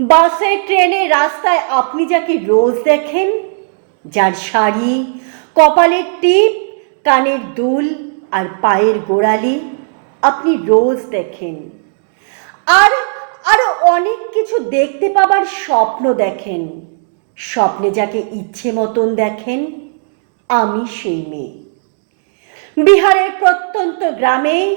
বাসে, ট্রেনে, রাস্তায় আপনি যাকে রোজ দেখেন, যার শাড়ি, কপালের টিপ, কানের দুল আর পায়ের গোড়ালি আপনি রোজ দেখেন। আর, আরও অনেক কিছু দেখতে পাবার স্বপ্ন দেখেন। স্বপ্নে যাকে ইচ্ছে মতন দেখেন, আমি সেই মেয়ে। বিহারের প্রত্যন্ত গ্রামে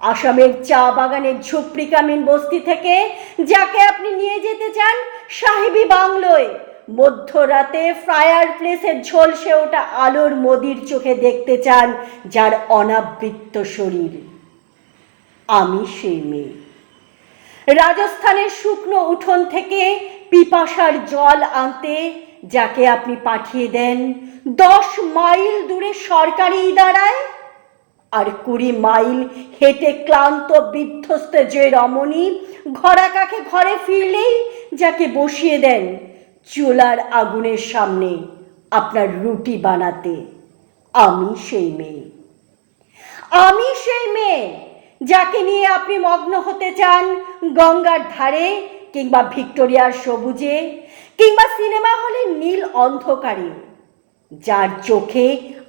আসামের চা বাগানের ঝুপড়ি কামিন বস্তি থেকে যাকে আপনি নিয়ে যেতে চান, সাহেবি বাংলোয়। মধ্যরাতে ফায়ার প্লেসের ঝলসে ওটা আলোর মদির চোখে দেখতে চান যার অনাবৃত্ত শরীর। আমি সেই মেয়ে। রাজস্থানের শুকনো উঠোন থেকে পিপাসার জল আনতে যাকে আপনি পাঠিয়ে দেন, দশ মাইল দূরে সরকারি ইদারায় আর কুড়ি মাইল হেঁটে ক্লান্ত বিধ্বস্ত যে রমণী ঘরা কাকে ঘরে ফিরলেই যাকে বসিয়ে দেন চুলার আগুনের সামনে আপনার রুটি বানাতে। আমি সেই মেয়ে। আমি সেই মেয়ে যাকে নিয়ে আপনি মগ্ন হতে চান গঙ্গার ধারে কিংবা ভিক্টোরিয়ার সবুজে কিংবা সিনেমা হলে নীল অন্ধকারে, যার চোখে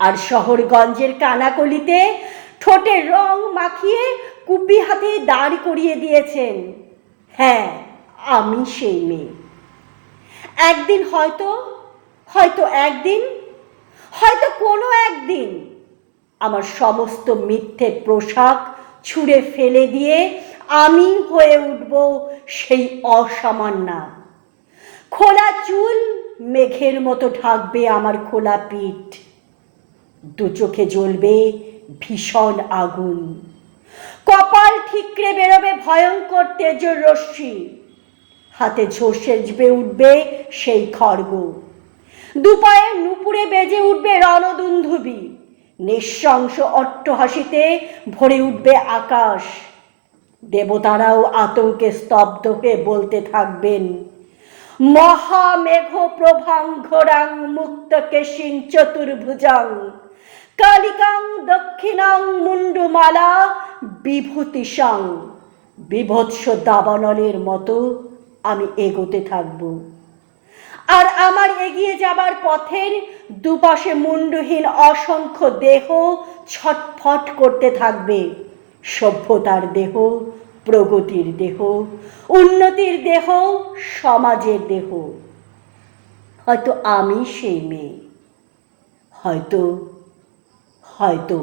আর শহরগঞ্জের কানাকলিতে ঠোঁটে রং মাখিয়ে কুপি হাতে দাঁড় করিয়ে দিয়েছেন। হ্যাঁ আমি সেই মেয়ে। একদিন হয়তো হয়তো একদিন, হয়তো কোনো একদিন আমার সমস্ত মিথ্যে পোশাক ছুঁড়ে ফেলে দিয়ে আমি হয়ে উঠব সেই অসামান্যা খোলা চুল মেঘের মতো ঢাকবে আমার খোলা পিঠ। দু চোখে জ্বলবে ভীষণ আগুন। কপাল ঠিকরে বেরোবে ভয়ঙ্কর তেজর রশ্মি। হাতে ঝোসেজবে উঠবে সেই খড়গ। দুপায়ে নুপুরে বেজে উঠবে রণদুন্ধুবি। নিঃশংস অট্টহাসিতে ভরে উঠবে আকাশ। দেবতারাও আতঙ্কে স্তব্ধ হয়ে বলতে থাকবেন মহামেঘ প্রভাঙ্ঘরাং মুক্ত কেশিং চতুর্ভুজাং কালিকাং, দক্ষিণাং মুন্ডুমালা বিভূতিসাং বিভৎস দাবানলের মতো আমি এগোতে থাকব। আর আমার এগিয়ে যাবার পথের দুপাশে মুন্ডহীন অসংখ্য দেহ ছটফট করতে থাকবে। সভ্যতার দেহ, প্রগতির দেহ, উন্নতির দেহ, সমাজের দেহ। হয়তো আমি সেই মেয়ে। হয়তো হয়তো